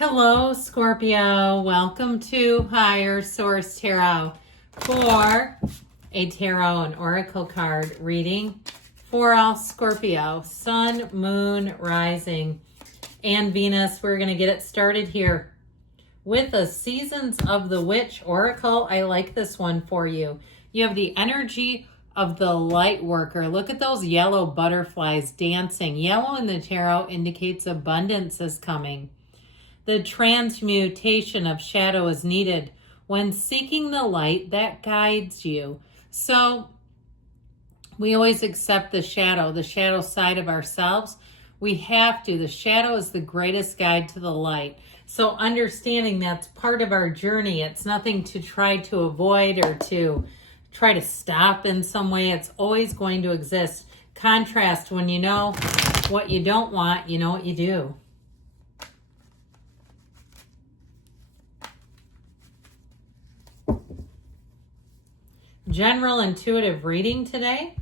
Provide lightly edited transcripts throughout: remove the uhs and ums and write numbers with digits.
Hello, Scorpio. Welcome to Higher Source Tarot for a tarot and oracle card reading for all Scorpio, Sun, Moon, Rising, and Venus. We're going to get it started here with the Seasons of the Witch Oracle. I like this one for you. You have the energy of the light worker. Look at those yellow butterflies dancing. Yellow in the tarot indicates abundance is coming. The transmutation of shadow is needed when seeking the light that guides you. So we always accept the shadow side of ourselves. We have to. The shadow is the greatest guide to the light. So understanding that's part of our journey. It's nothing to try to avoid or to try to stop in some way. It's always going to exist. Contrast, when you know what you don't want, you know what you do. General intuitive reading today.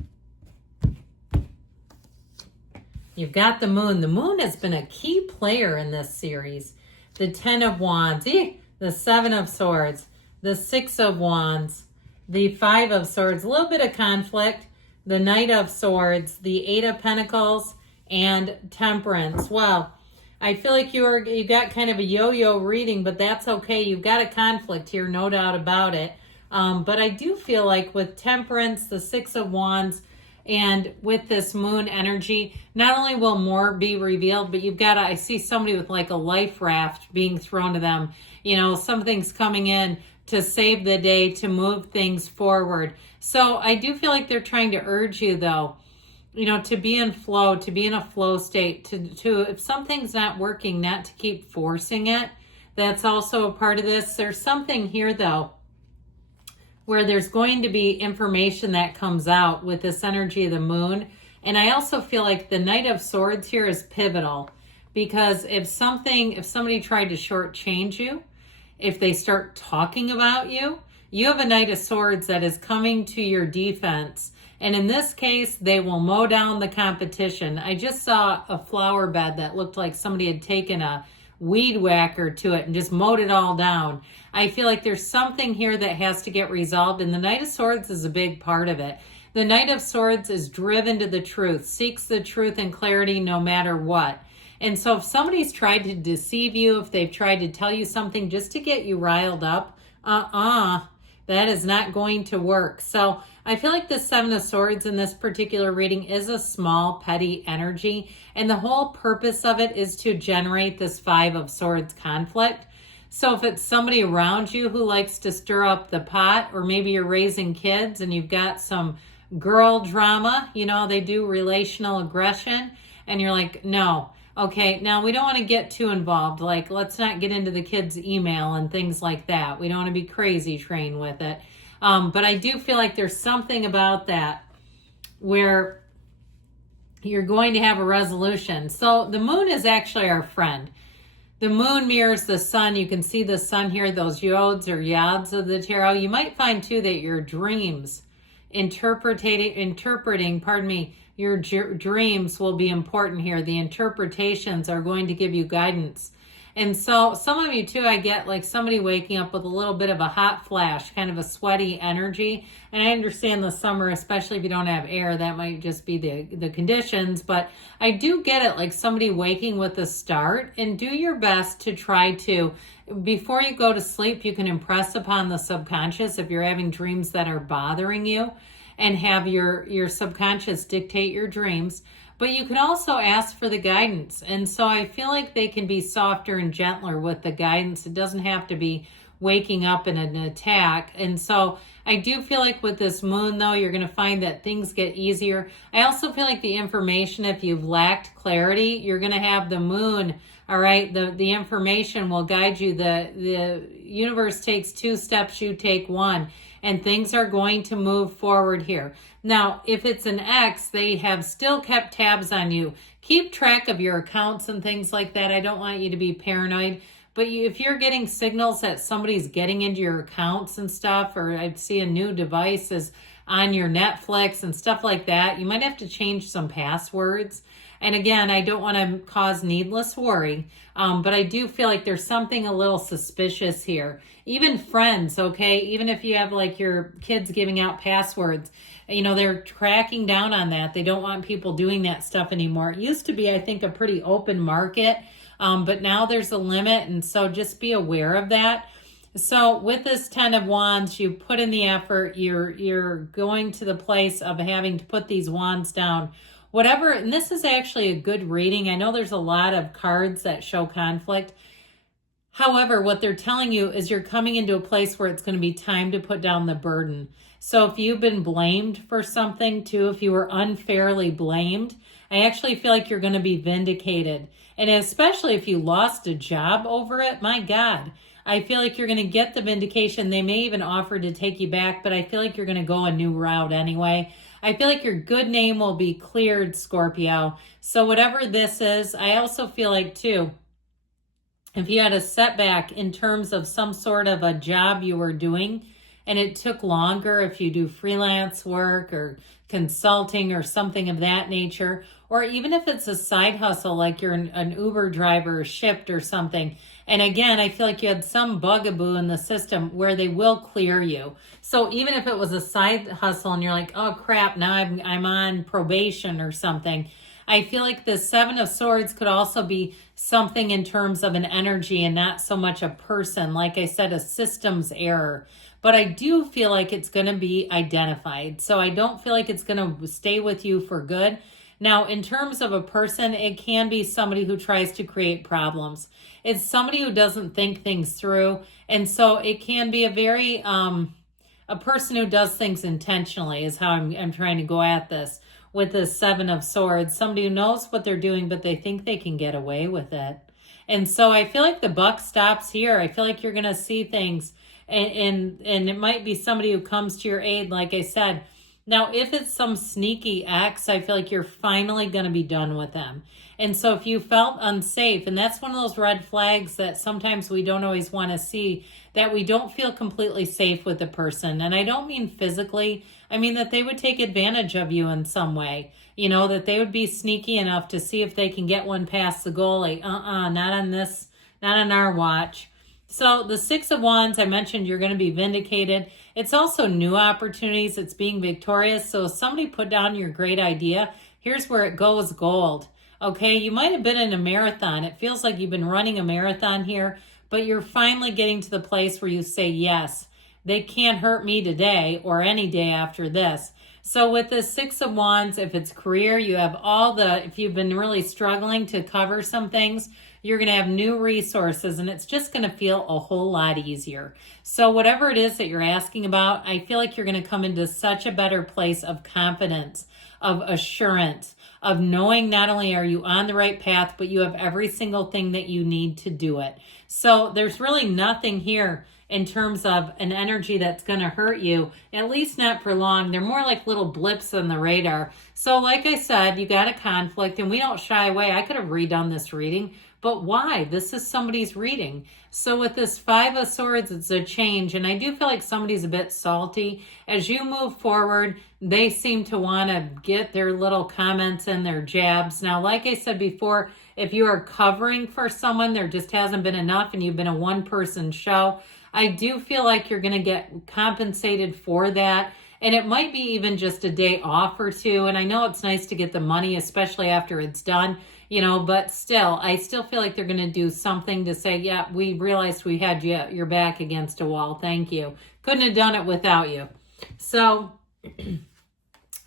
You've got the moon. The moon has been a key player in this series. The 10 of Wands, the 7 of Swords, the 6 of Wands, the 5 of Swords, a little bit of conflict, the Knight of Swords, the 8 of Pentacles, and Temperance. Well, I feel like you got kind of a yo-yo reading, but that's okay. You've got a conflict here, no doubt about it. But I do feel like with Temperance, the 6 of Wands, and with this moon energy, not only will more be revealed, but you've got I see somebody with like a life raft being thrown to them. You know, something's coming in to save the day, to move things forward. So I do feel like they're trying to urge you, though, you know, to be in flow, to be in a flow state, to if something's not working, not to keep forcing it. That's also a part of this. There's something here, though, where there's going to be information that comes out with this energy of the moon. And I also feel like the Knight of Swords here is pivotal, because if somebody tried to shortchange you, if they start talking about you, you have a Knight of Swords that is coming to your defense. And in this case, they will mow down the competition. I just saw a flower bed that looked like somebody had taken a weed whacker to it and just mowed it all down. I feel like there's something here that has to get resolved, and the Knight of Swords is a big part of it. The Knight of Swords is driven to the truth, seeks the truth and clarity no matter what. And so if somebody's tried to deceive you, if they've tried to tell you something just to get you riled up, that is not going to work. So I feel like the 7 of Swords in this particular reading is a small, petty energy. And the whole purpose of it is to generate this 5 of Swords conflict. So if it's somebody around you who likes to stir up the pot, or maybe you're raising kids and you've got some girl drama, you know, they do relational aggression, and you're like, no. Okay, now we don't want to get too involved. Like, let's not get into the kids' email and things like that. We don't want to be crazy trained with it. But I do feel like there's something about that where you're going to have a resolution. So the moon is actually our friend. The moon mirrors the sun. You can see the sun here, those yods or yads of the tarot. You might find too that your dreams, interpreting, your dreams will be important here. The interpretations are going to give you guidance. And so some of you too, I get like somebody waking up with a little bit of a hot flash, kind of a sweaty energy. And I understand the summer, especially if you don't have air, that might just be the conditions. But I do get it, like somebody waking with a start. And do your best to try to, before you go to sleep, you can impress upon the subconscious if you're having dreams that are bothering you, and have your subconscious dictate your dreams. But you can also ask for the guidance. And so I feel like they can be softer and gentler with the guidance. It doesn't have to be waking up in an attack. And so I do feel like with this moon, though, you're going to find that things get easier. I also feel like the information, if you've lacked clarity, you're going to have the moon. All right, the information will guide you. The universe takes 2 steps, you take 1. And things are going to move forward here. Now, if it's an ex, they have still kept tabs on you. Keep track of your accounts and things like that. I don't want you to be paranoid. But if you're getting signals that somebody's getting into your accounts and stuff, or I see a new device is on your Netflix and stuff like that, you might have to change some passwords. And again, I don't want to cause needless worry, but I do feel like there's something a little suspicious here. Even friends, okay? Even if you have like your kids giving out passwords, you know, they're cracking down on that. They don't want people doing that stuff anymore. It used to be, I think, a pretty open market, but now there's a limit, and so just be aware of that. So with this 10 of Wands, you put in the effort, you're going to the place of having to put these wands down. Whatever, and this is actually a good reading. I know there's a lot of cards that show conflict. However, what they're telling you is you're coming into a place where it's going to be time to put down the burden. So if you've been blamed for something too, if you were unfairly blamed, I actually feel like you're going to be vindicated. And especially if you lost a job over it, my God, I feel like you're going to get the vindication. They may even offer to take you back, but I feel like you're going to go a new route anyway. I feel like your good name will be cleared, Scorpio. So whatever this is, I also feel like too, if you had a setback in terms of some sort of a job you were doing and it took longer, if you do freelance work or consulting or something of that nature, or even if it's a side hustle, like you're an Uber driver or Shipt or something. And again, I feel like you had some bugaboo in the system where they will clear you. So even if it was a side hustle and you're like, oh crap, now I'm on probation or something, I feel like the 7 of Swords could also be something in terms of an energy and not so much a person. Like I said, a systems error. But I do feel like it's going to be identified. So I don't feel like it's going to stay with you for good. Now, in terms of a person, it can be somebody who tries to create problems. It's somebody who doesn't think things through. And so it can be a very, a person who does things intentionally is how I'm trying to go at this with the 7 of Swords. Somebody who knows what they're doing, but they think they can get away with it. And so I feel like the buck stops here. I feel like you're going to see things, and it might be somebody who comes to your aid, like I said. Now, if it's some sneaky ex, I feel like you're finally going to be done with them. And so if you felt unsafe, and that's one of those red flags that sometimes we don't always want to see, that we don't feel completely safe with the person. And I don't mean physically. I mean that they would take advantage of you in some way. You know, that they would be sneaky enough to see if they can get one past the goalie. Not on this, not on our watch. So the 6 of Wands, I mentioned you're going to be vindicated. It's also new opportunities. It's being victorious. So if somebody put down your great idea, here's where it goes gold. Okay, you might have been in a marathon. It feels like you've been running a marathon here, but you're finally getting to the place where you say, yes, they can't hurt me today or any day after this. So with the 6 of Wands, if it's career, you have if you've been really struggling to cover some things, you're going to have new resources, and it's just going to feel a whole lot easier. So whatever it is that you're asking about, I feel like you're going to come into such a better place of confidence, of assurance, of knowing not only are you on the right path, but you have every single thing that you need to do it. So there's really nothing here in terms of an energy that's going to hurt you, at least not for long. They're more like little blips on the radar. So like I said, you got a conflict, and we don't shy away. I could have redone this reading, but why? This is somebody's reading. So with this 5 of Swords, it's a change. And I do feel like somebody's a bit salty. As you move forward, they seem to want to get their little comments and their jabs. Now, like I said before, if you are covering for someone, there just hasn't been enough and you've been a one-person show, I do feel like you're going to get compensated for that. And it might be even just a day off or two. And I know it's nice to get the money, especially after it's done, you know, but still, I still feel like they're going to do something to say, yeah, we realized we had your back against a wall. Thank you. Couldn't have done it without you. So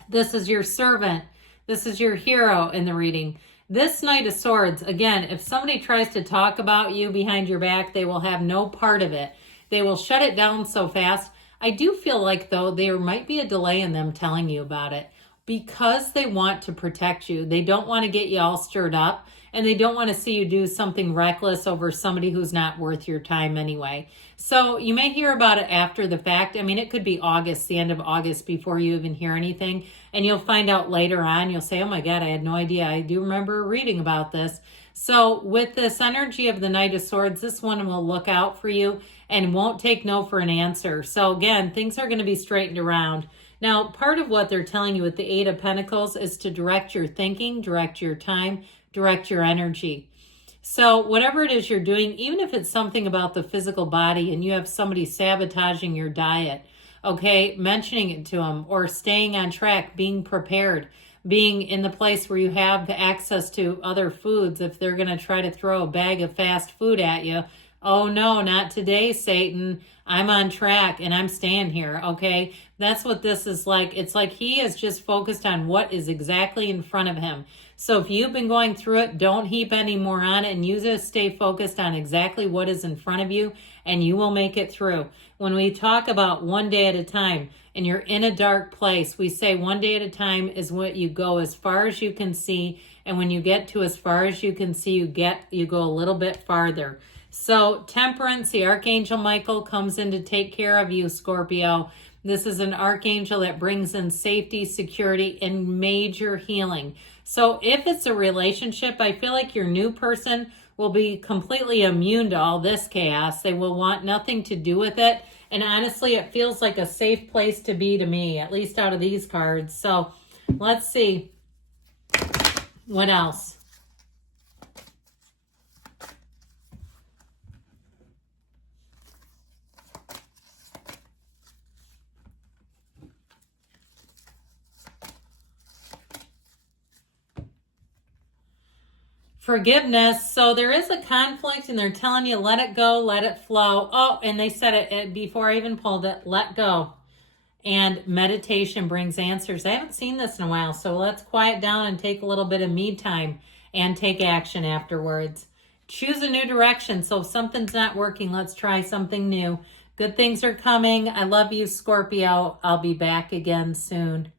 this is your servant. This is your hero in the reading. This Knight of Swords, again, if somebody tries to talk about you behind your back, they will have no part of it. They will shut it down so fast. I do feel like, though, there might be a delay in them telling you about it because they want to protect you. They don't want to get you all stirred up, and they don't want to see you do something reckless over somebody who's not worth your time anyway. So you may hear about it after the fact. I mean, it could be August, the end of August, before you even hear anything, and you'll find out later on. You'll say, oh my God, I had no idea. I do remember reading about this. So with this energy of the Knight of Swords, this one will look out for you and won't take no for an answer. So again, things are going to be straightened around. Now, part of what they're telling you with the Eight of Pentacles is to direct your thinking, direct your time, direct your energy. So whatever it is you're doing, even if it's something about the physical body and you have somebody sabotaging your diet, okay, mentioning it to them, or staying on track, being prepared, being in the place where you have access to other foods. If they're going to try to throw a bag of fast food at you, oh no, not today, Satan. I'm on track and I'm staying here, okay? That's what this is like. It's like he is just focused on what is exactly in front of him. So if you've been going through it, don't heap any more on it, and you just stay focused on exactly what is in front of you, and you will make it through. When we talk about one day at a time and you're in a dark place, we say one day at a time is what you go as far as you can see. And when you get to as far as you can see, you go a little bit farther. So Temperance, the Archangel Michael comes in to take care of you, Scorpio. This is an archangel that brings in safety, security, and major healing. So if it's a relationship, I feel like your new person will be completely immune to all this chaos. They will want nothing to do with it. And honestly, it feels like a safe place to be to me, at least out of these cards. So let's see. What else? Forgiveness. So there is a conflict and they're telling you, let it go, let it flow. Oh, and they said it before I even pulled it, let go. And meditation brings answers. I haven't seen this in a while, so let's quiet down and take a little bit of me time and take action afterwards. Choose a new direction. So if something's not working, let's try something new. Good things are coming. I love you, Scorpio. I'll be back again soon.